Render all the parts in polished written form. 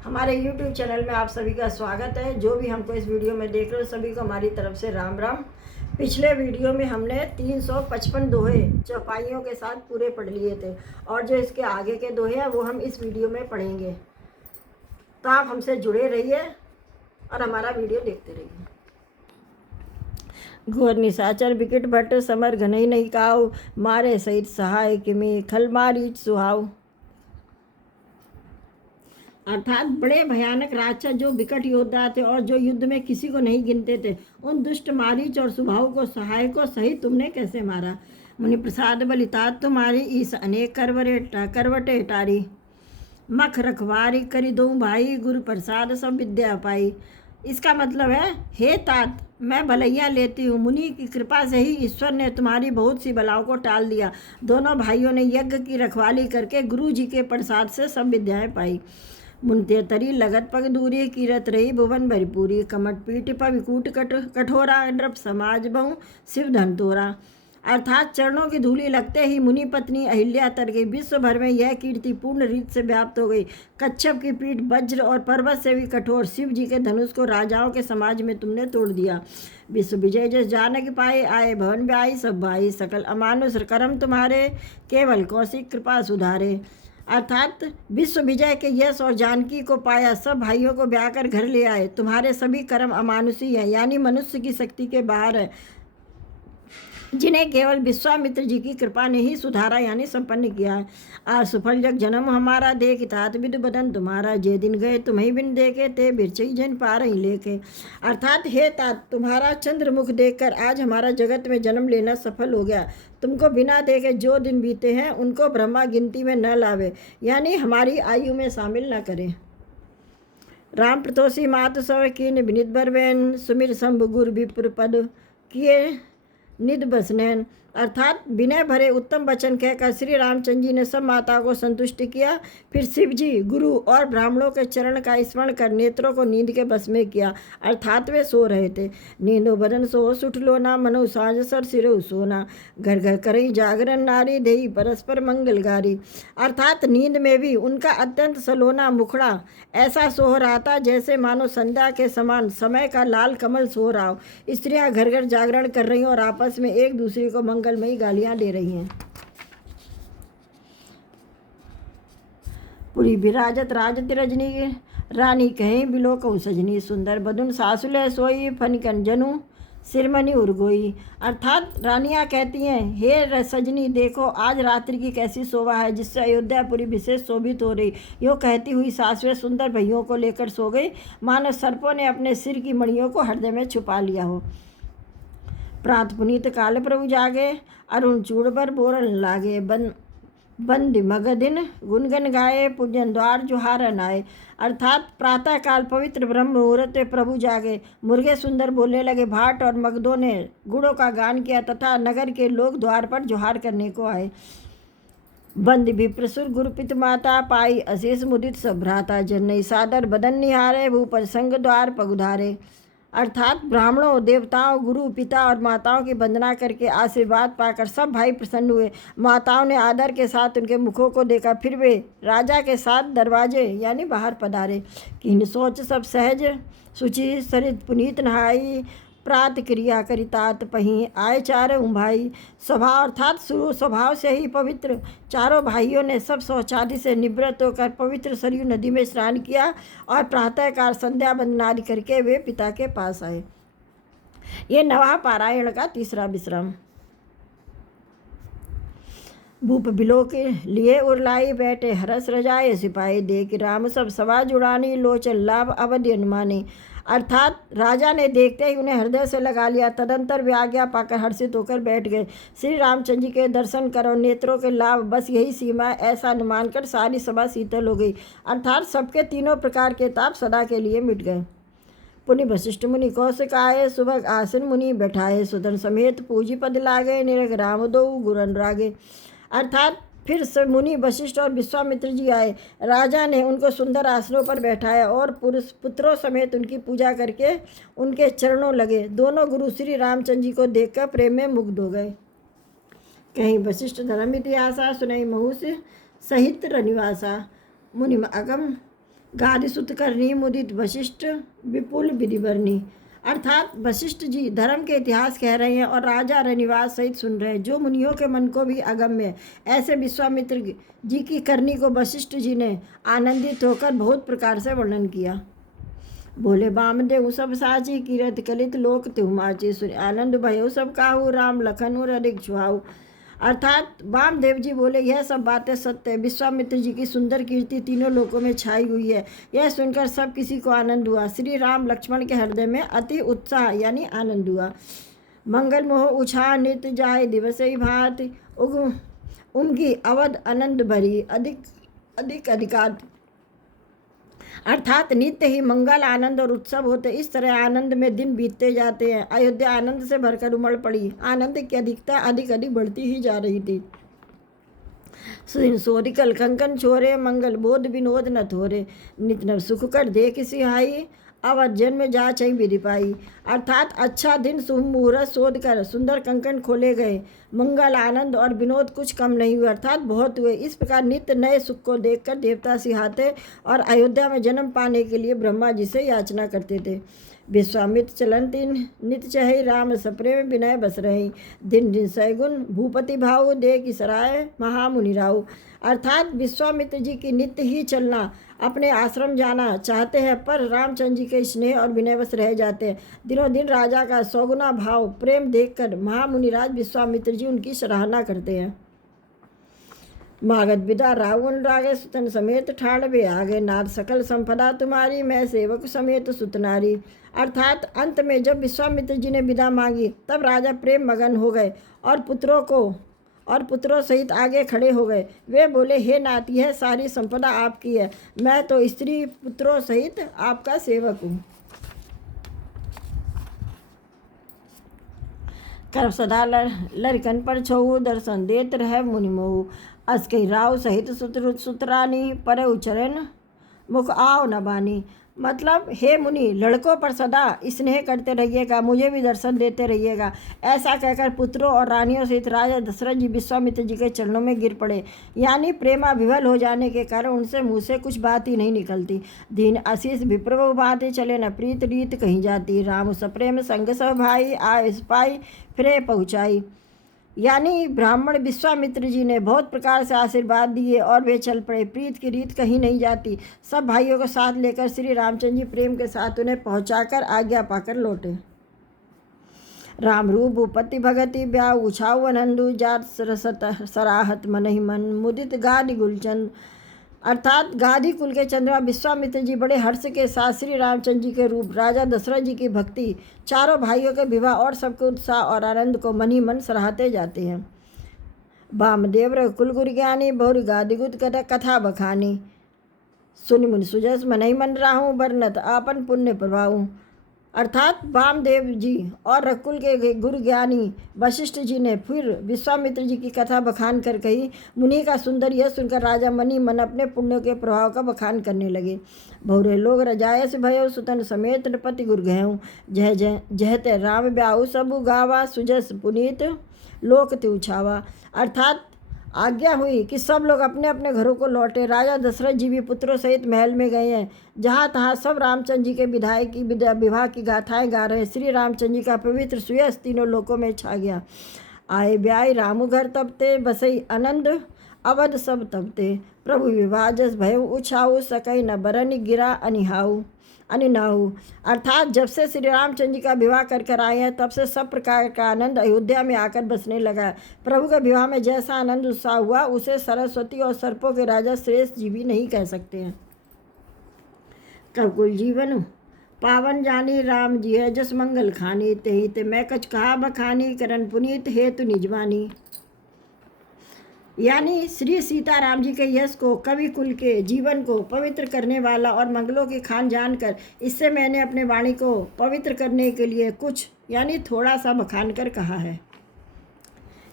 हमारे YouTube channel में आप सभी का स्वागत है। जो भी हमको इस वीडियो में देख रहे हो सभी को हमारी तरफ से राम राम। पिछले वीडियो में हमने 355 दोहे चौपाइयों के साथ पूरे पढ़ लिए थे और जो इसके आगे के दोहे हैं वो हम इस वीडियो में पढ़ेंगे। तो आप हमसे जुड़े रहिए और हमारा वीडियो देखते रहिए। घोर निशाचर विकट भट्ट समर घनई नहीं काऊ, मारे सहित सहाय किमी खल मारीच सुहाव। अर्थात बड़े भयानक राक्षस जो विकट योद्धा थे और जो युद्ध में किसी को नहीं गिनते थे, उन दुष्ट मारीच और सुभाव को सहायकों सहित तुमने कैसे मारा। मुनि प्रसाद बलितात तुम्हारी ईस अनेक करवटे टारी, मख रखवारी करी दो भाई गुरु प्रसाद सब विद्या पाई। इसका मतलब है, हे तात मैं भलैया लेती हूँ, मुनि की कृपा से ही ईश्वर ने तुम्हारी बहुत सी बलाओं को टाल दिया। दोनों भाइयों ने यज्ञ की रखवाली करके गुरु जी के प्रसाद से सब विद्याएं पाई। मुनते तरी लगत पग दूरी कीरत रही भुवन भरिपूरी, कमट पीठ पविकूट कठोरा नृप समाज बहु शिव धन तोरा। अर्थात चरणों की धूली लगते ही मुनि पत्नी अहिल्या तर गई। विश्व भर में यह कीर्ति पूर्ण रीत से व्याप्त हो गई। कच्छप की पीठ वज्र और पर्वत से भी कठोर, शिव जी के धनुष को राजाओं के समाज में तुमने तोड़ दिया। विश्व विजय जस जानक पाए, आए भवन ब्याई सब भाई, सकल अमानुष कर्म तुम्हारे केवल कौशिक कृपा सुधारे। अर्थात विश्व विजय के यश और जानकी को पाया, सब भाइयों को ब्याह कर घर ले आए। तुम्हारे सभी कर्म अमानुषी हैं, यानी मनुष्य की शक्ति के बाहर है, जिन्हें केवल विश्वामित्र जी की कृपा ने ही सुधारा यानी संपन्न किया है। आज सुफल जग जन्म हमारा, देख तात विदु बदन तुम्हारा, जे दिन गए तुम्हें बिन देखे ते बिरचई जन पार ही लेके। अर्थात हे तात, तुम्हारा चंद्रमुख देखकर आज हमारा जगत में जन्म लेना सफल हो गया। तुमको बिना देखे जो दिन बीते हैं उनको ब्रह्मा गिनती में न लावे, यानी हमारी आयु में शामिल न करें। राम प्रतोषी मात सव कीन विनित बरबैन, सुमिर शंभु गुर विप्र पद किए निध बसनैन। अर्थात विनय भरे उत्तम वचन कहकर श्री रामचंद्र जी ने सब माताओं को संतुष्ट किया। फिर शिव जी, गुरु और ब्राह्मणों के चरण का स्मरण कर नेत्रों को नींद के बस में किया। अर्थात वे सो रहे थे। नींदो बदन सो सुठ लोना, मनो साँझ सर सिरो सोना, घर घर करई जागरण नारी, देई परस्पर मंगल गारी। अर्थात नींद में भी उनका अत्यंत सलोना मुखड़ा ऐसा सो रहा था जैसे मानो संध्या के समान समय का लाल कमल सो रहा हो। स्त्रियां घर घर जागरण कर रही और आपस में एक दूसरे को मंगलमयी गालियां दे रही हैं। पुरी विराजत राजति रजनी, रानी कहे बिलोकऊ सजनी, सुंदर बदुन सासुले सोई, फनिकन जनु सिरमनी उर्गोई। अर्थात रानियां कहती हैं, हे सजनी देखो आज रात्रि की कैसी शोभा है, जिससे अयोध्यापुरी विशेष शोभित हो रही। यो कहती हुई सासुएं सुंदर भैयों को लेकर सो गई, मानो सर्पों ने अपने सिर की मणियों को हृदय में छुपा लिया हो। प्रात पुनीत काल प्रभु जागे, अरुण चूड़ पर बोरन लागे, बंद मग दिन गुनगन गाए, पूजन द्वार जुहारन आए। अर्थात प्रातः काल पवित्र ब्रह्म मुहूर्त में प्रभु जागे, मुर्गे सुंदर बोलने लगे, भाट और मगधों ने गुणों का गान किया तथा नगर के लोग द्वार पर जुहार करने को आए। बंद विप्रसुर गुरुपित माता, पाई अशेष मुदित सब भ्राता, जन्नई सादर बदन निहारे, भूपर संग द्वार पगुधारे। अर्थात ब्राह्मणों, देवताओं, गुरु, पिता और माताओं की वंदना करके आशीर्वाद पाकर सब भाई प्रसन्न हुए। माताओं ने आदर के साथ उनके मुखों को देखा, फिर वे राजा के साथ दरवाजे यानी बाहर पधारे। किन सोच सब सहज सुचि, सरित पुनीत नहाई, प्रात क्रिया करितात पही, आए चारों भाई। स्वभाव अर्थात शुरू स्वभाव से ही पवित्र चारों भाइयों ने सब शौचादि से निवृत्त होकर पवित्र सरयू नदी में स्नान किया और प्रातःकाल संध्या वंदनादि करके वे पिता के पास आए। ये नवाह पारायण का तीसरा विश्राम। भूप बिलो के लिए उरलाई, बैठे हरस रजाए सिपाही, देख राम सब सभा जुड़ानी, लोचन लाभ अवधि अनुमानी। अर्थात राजा ने देखते ही उन्हें हृदय से लगा लिया। तदंतर वे आज्ञा पाकर हर्षित होकर बैठ गए। श्री रामचंद्र जी के दर्शन करो, नेत्रों के लाभ, बस यही सीमा, ऐसा अनुमान कर सारी सभा शीतल हो गई। अर्थात सबके तीनों प्रकार के ताप सदा के लिए मिट गए। पुनि वशिष्ठ मुनि कौशिक आए, सुभग आसन मुनि बैठाए, सुदन समेत पूजी पद लागे, निरग राम दो गुरन रागे। अर्थात फिर से मुनि वशिष्ठ और विश्वामित्र जी आए। राजा ने उनको सुंदर आसनों पर बैठाया और पुत्रों समेत उनकी पूजा करके उनके चरणों लगे। दोनों गुरु श्री रामचंद्र जी को देखकर प्रेम में मुग्ध हो गए। कहीं वशिष्ठ धर्म इतिहासा, सुनई महूष सहित रनिवासा, मुनि अगम गादिसुत करनी मुदित वशिष्ठ विपुल विधिवरणी। अर्थात वशिष्ठ जी धर्म के इतिहास कह रहे हैं और राजा रनिवास सहित सुन रहे हैं, जो मुनियों के मन को भी अगम्य है। ऐसे विश्वामित्र जी की करनी को वशिष्ठ जी ने आनंदित होकर बहुत प्रकार से वर्णन किया। बोले बामदेव सब साची कीरत कलित लोक त्यों माची, सूर्य आनंद भयो सब काहू, राम लखन और अधिक छुआऊ। अर्थात वामदेव जी बोले यह सब बातें सत्य है। विश्वामित्र जी की सुंदर कीर्ति तीनों लोकों में छाई हुई है। यह सुनकर सब किसी को आनंद हुआ। श्री राम लक्ष्मण के हृदय में अति उत्साह यानी आनंद हुआ। मंगल मोह उछा नित जाय दिवस ही भांति, उनकी अवध आनंद भरी अधिक अधिक अधिकार। अर्थात नित्य ही मंगल आनंद और उत्सव होते। इस तरह आनंद में दिन बीतते जाते हैं। अयोध्या आनंद से भरकर उमड़ पड़ी। आनंद की अधिकता अधिक अधिक बढ़ती ही जा रही थी। सोरिकल कंकन छोरे, मंगल बोध विनोद न थोरे, नित नर सुख कर दे किसी हाई, अवध जन्म जा चई विधि पाई। अर्थात अच्छा दिन शुभ मुहूर्त शोध कर सुंदर कंकन खोले गए। मंगल आनंद और विनोद कुछ कम नहीं हुए, अर्थात बहुत हुए। इस प्रकार नित्य नए सुख को देखकर देवता सिहाते और अयोध्या में जन्म पाने के लिए ब्रह्मा जी से याचना करते थे। विश्वामित्र चलन तीन नित चहि, राम सप्रेम विनय बस रही, दिन दिन सैगुन भूपति भाव, दे की सराय महामुनि राव। अर्थात विश्वामित्र जी की नित्य ही चलना, अपने आश्रम जाना चाहते हैं, पर रामचंद्र जी के स्नेह और विनयवश रह जाते हैं। दिनों दिन राजा का सौगुना भाव प्रेम देखकर महामुनिराज विश्वामित्र जी उनकी सराहना करते हैं। मागध विदा रावण रागे, सुतन समेत ठाड़वे आगे, नाथ सकल संपदा तुम्हारी, मैं सेवक समेत सुतनारी। अर्थात अंत में जब विश्वामित्र जी ने विदा मांगी तब राजा प्रेम मगन हो गए और पुत्रों सहित आगे खड़े हो गए। वे बोले, हे नाथ, यह सारी संपदा आपकी है, मैं तो स्त्री पुत्रों सहित आपका सेवक हूँ। कर सदा लड़कन पर छऊ, दर्शन देत रह मुनि मोहू, अस कई राव सहित सुतरानी, पर उचरण मुख आओ न बानी। मतलब हे मुनि, लड़कों पर सदा स्नेह करते रहिएगा, मुझे भी दर्शन देते रहिएगा। ऐसा कहकर पुत्रों और रानियों सहित राजा दशरथ जी विश्वामित्र जी के चरणों में गिर पड़े। यानी प्रेमाविवल हो जाने के कारण उनसे मुँह से कुछ बात ही नहीं निकलती। दीन आशीष विप्रभु बातें चले, न प्रीत रीत कहीं जाती, राम सप्रेम संग सब भाई, आय पाई फिरे पहुँचाई। यानी ब्राह्मण विश्वामित्र जी ने बहुत प्रकार से आशीर्वाद दिए और वे चल पड़े। प्रीत की रीत कहीं नहीं जाती। सब भाइयों को साथ लेकर श्री रामचंद्र जी प्रेम के साथ उन्हें पहुंचाकर आज्ञा पाकर लौटे। राम रूप भूपति भगति ब्याह, उछाऊ अनंदु जात सराहत मन ही मन, मुदित गादि गुलचंद। अर्थात गादी कुल के चंद्रमा विश्वामित्र जी बड़े हर्ष के साथ श्री रामचंद्र जी के रूप, राजा दशरथ जी की भक्ति, चारों भाइयों के विवाह और सबके उत्साह और आनंद को मन ही मन सराहते जाते हैं। वामदेव कुल गुरु ज्ञानी, बहुरी गादिगुत कथा बखानी, सुनि मुनि सुजस मन ही मन राहूँ, बरनत आपन पुण्य प्रभाऊ। अर्थात वामदेव जी और रकुल के गुरु ज्ञानी वशिष्ठ जी ने फिर विश्वामित्र जी की कथा बखान कर कही। मुनि का सुंदर यह सुनकर राजा मनी मन अपने पुण्यों के प्रभाव का बखान करने लगे। बहुरे लोग रजायस भयो, सुतन समेत नृपति गुरु गहूँ, जय जय जहते राम ब्याहु सबु गावा, सुजस पुनीत लोक त्यू छावा। अर्थात आज्ञा हुई कि सब लोग अपने अपने घरों को लौटे। राजा दशरथ जी भी पुत्रों सहित महल में गए हैं। जहाँ तहाँ सब रामचंद्र जी के विवाह की गाथाएं गा रहे। श्री रामचंद्र जी का पवित्र सुयस तीनों लोकों में छा गया। आए ब्याई रामु घर तबते, बसई आनंद अवध सब तबते, प्रभु विवाह जस भयउ उछाऊ, सकई न बरन गिरा अनिनाहु। अर्थात जब से श्री रामचंद्र जी का विवाह कर आए हैं तब से सब प्रकार का आनंद अयोध्या में आकर बसने लगा। प्रभु के विवाह में जैसा आनंद उत्साह हुआ उसे सरस्वती और सर्पों के राजा श्रेष्ठ जी भी नहीं कह सकते हैं। ककुल जीवन पावन जानी, राम जी है जस मंगल खानी, तेहि ते मैं कछ कहा बखानी, करन पुनीत हेतु निजवानी। यानी श्री सीताराम जी के यश को, कवि कुल के जीवन को पवित्र करने वाला और मंगलों की खान जानकर इससे मैंने अपने वाणी को पवित्र करने के लिए कुछ यानी थोड़ा सा बखान कर कहा है।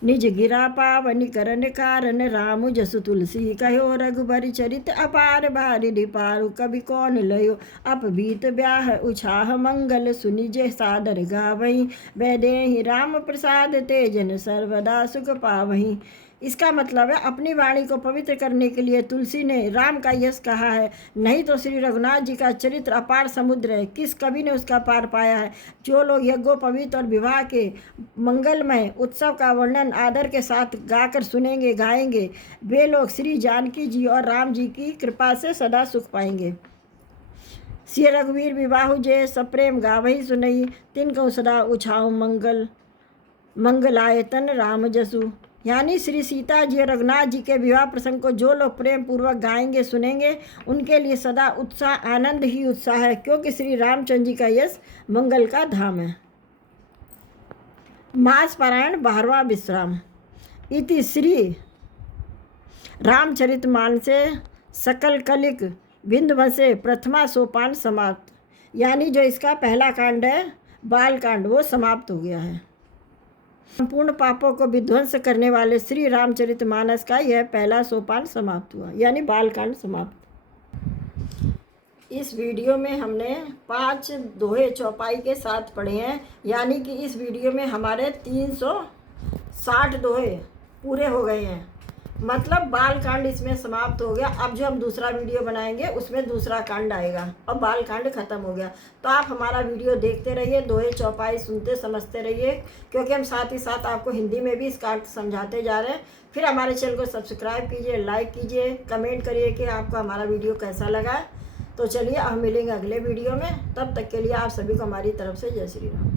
निज गिरा पावन करन कारण, राम जसु तुलसी कहो, रघुबर चरित अपार बारिधि पारु, कवि कौन लयो अपबीत ब्याह उछाह, मंगल सुनिजे सादर गावहीं, वैदेहि राम प्रसाद तेजन सर्वदा सुख पावहीं। इसका मतलब है अपनी वाणी को पवित्र करने के लिए तुलसी ने राम का यश कहा है। नहीं तो श्री रघुनाथ जी का चरित्र अपार समुद्र है, किस कवि ने उसका पार पाया है। जो लोग यज्ञोपवीत और विवाह के मंगलमय उत्सव का वर्णन आदर के साथ गाकर सुनेंगे गाएंगे, वे लोग श्री जानकी जी और राम जी की कृपा से सदा सुख पाएंगे। श्री रघुवीर विवाहु जे सप्रेम गावही सुनई, तिनको सदा उछाऊ मंगलायतन राम जसु। यानी श्री सीता जी और रघुनाथ जी के विवाह प्रसंग को जो लोग प्रेम पूर्वक गाएंगे सुनेंगे, उनके लिए सदा उत्साह आनंद ही उत्साह है, क्योंकि श्री रामचंद्र जी का यश मंगल का धाम है। मास पारायण 12वां विश्राम। इति श्री रामचरितमानसे सकल कलिक विंध्यवसे प्रथमा सोपान समाप्त। यानी जो इसका पहला कांड है बाल कांड, वो समाप्त हो गया है। संपूर्ण पापों को विध्वंस करने वाले श्री रामचरितमानस का यह पहला सोपान समाप्त हुआ, यानी बालकांड समाप्त। इस वीडियो में हमने 5 दोहे चौपाई के साथ पढ़े हैं, यानी कि इस वीडियो में हमारे 360 दोहे पूरे हो गए हैं। मतलब बाल कांड इसमें समाप्त हो गया। अब जो हम दूसरा वीडियो बनाएंगे उसमें दूसरा कांड आएगा और बाल कांड खत्म हो गया। तो आप हमारा वीडियो देखते रहिए, दोहे चौपाई सुनते समझते रहिए, क्योंकि हम साथ ही साथ आपको हिंदी में भी इसका अर्थ समझाते जा रहे हैं। फिर हमारे चैनल को सब्सक्राइब कीजिए, लाइक कीजिए, कमेंट करिए कि आपको हमारा वीडियो कैसा लगा। तो चलिए हम मिलेंगे अगले वीडियो में, तब तक के लिए आप सभी को हमारी तरफ से जय श्री राम।